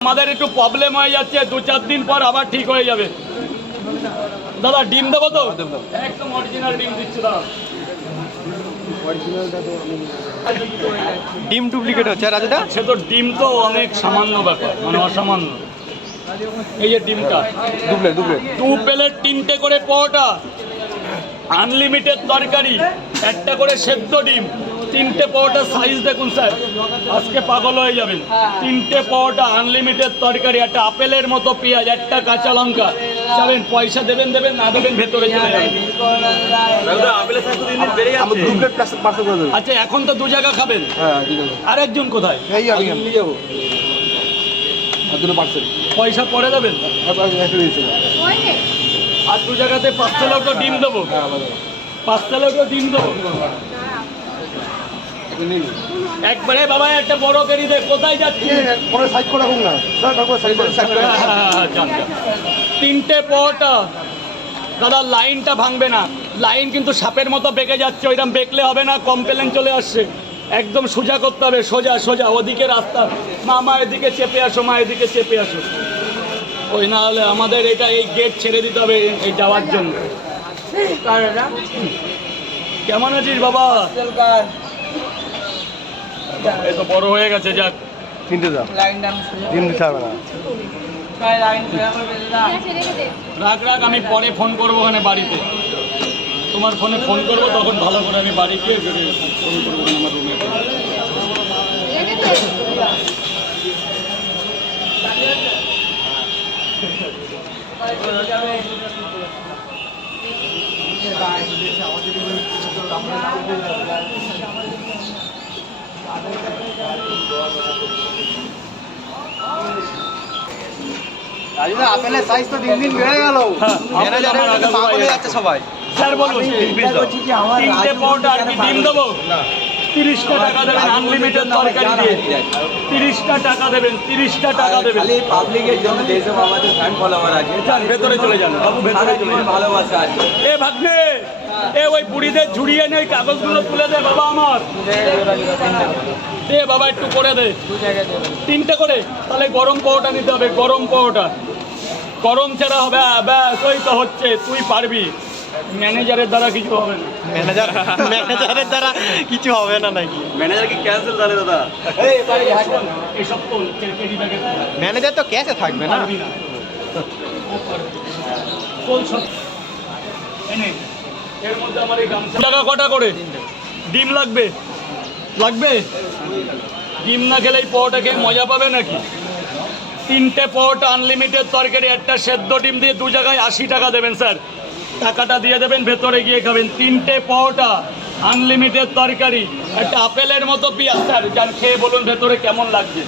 আমাদের একটু প্রবলেম হয়ে যাচ্ছে, 2-4 দিন পর আবার ঠিক হয়ে যাবে। দাদা ডিম দেবো তো? একদম অরিজিনাল ডিম দিচ্ছে দাদা। ডিম ডুপ্লিকেট হচ্ছে রাজুদা? সে তো ডিম তো অনেক সামান্য ব্যাপার, মানে অসামান্য। এই যে ডিমটা ডুপ্লিকেট 2 প্লেট 3টে করে পরোটা, আনলিমিটেড তরকারি, একটা করে সেদ্ধ ডিম, 3টে পরোটার সাইজ দেখুন স্যার, আজকে পাগল হয়ে যাবেন। 3টে পরোটা, আনলিমিটেড তরকারি, একটা আপেলের মতো পেঁয়াজ, একটা কাঁচা লঙ্কা। যাবেন পয়সা দেবেন না দেবেন ভেতরে চলে যাবেন। আচ্ছা এখন তো 2 জায়গা খাবেন, আরেকজন কোথায়? পয়সা পরে দেবেন। আর 2 জায়গাতে 500 লোক ডিম দেবো, 500 লোক ডিম দেবো একবারে। বাবা একটা বড় কেরি দে, কোথায় যাচ্ছি? 3টে পরোটা দাদা, লাইনটা ভাঙবে না, লাইন কিন্তু সাপের মতো বেঁকে যাচ্ছে, ওইরকম বেঁকলে হবে না, কমপ্লেন চলে আসছে। একদম সোজা করতে হবে, সোজা সোজা, ওদিকে রাস্তা, মা এদিকে চেপে আসো, মা এদিকে চেপে আসো। ওই না হলে আমাদের এটা এই গেট ছেড়ে দিতে হবে এই যাওয়ার জন্য। কেমন আছিস বাবা? এই তো বড় হয়ে গেছে, যাক রাখ, আমি পরে ফোন করবো ওখানে বাড়িতে, তোমার ফোনে ফোন করবো, তখন ভালো করে আমি বাড়ি গিয়ে ফোন করবো আমার রুমে। আপেলের সাইজ তো দিন দিন বেড়ে গেল, পাগল হয়ে যাচ্ছে সবাই। স্যার বলুন, 3টে পরোটা আর কি ডিম দেবো? 30টা টাকা দেবেন, আনলিমিটেড তরকারি দিয়ে 30টা টাকা দেবেন, 30টা টাকা দেবেন। পাবলিকের জন্য যেসব আমাদের ফ্যান ফলোয়ার আছে, ভেতরে চলে যান বাবু, ভেতরে চলে যান। ভালোবাসা আছে। এ ভাগ্নে, এ ওই বুড়িদের ঝুড়িয়ে নেই, কাগজগুলো তুলে দে বাবা আমার, দে বাবা একটু করে দে। 3টে করে, তাহলে গরম পরোটা নিতে হবে, গরম পরোটা, গরম ছাড়া হবে। ব্যাস, ওই তো হচ্ছে, তুই পারবি। ম্যানেজারের দ্বারা কিছু হবে না, ম্যানেজারের দ্বারা কিছু হবে না নাকি? ম্যানেজার কি ক্যান্সেল তাহলে দাদা? এসব তো কেরি ব্যাগে ম্যানেজার তো ক্যাশে থাকবে না। পারবি না, তোল সব এনে। এর মধ্যে আমার এই গামছা টাকা কটা করে ডিম লাগবে? ডিম না খেলে এই পরোটা খেয়ে মজা পাবে নাকি? 3টে পরোটা, আনলিমিটেড তরকারি, একটা সেদ্ধ ডিম দিয়ে 2 জায়গায় 80 টাকা দেবেন স্যার, টাকাটা দিয়ে দেবেন, ভেতরে গিয়ে খাবেন। 3টে পরোটা, আনলিমিটেড তরকারি, একটা আপেলের মতো পেঁয়াজ স্যার, যান খেয়ে বলুন ভেতরে কেমন লাগছে।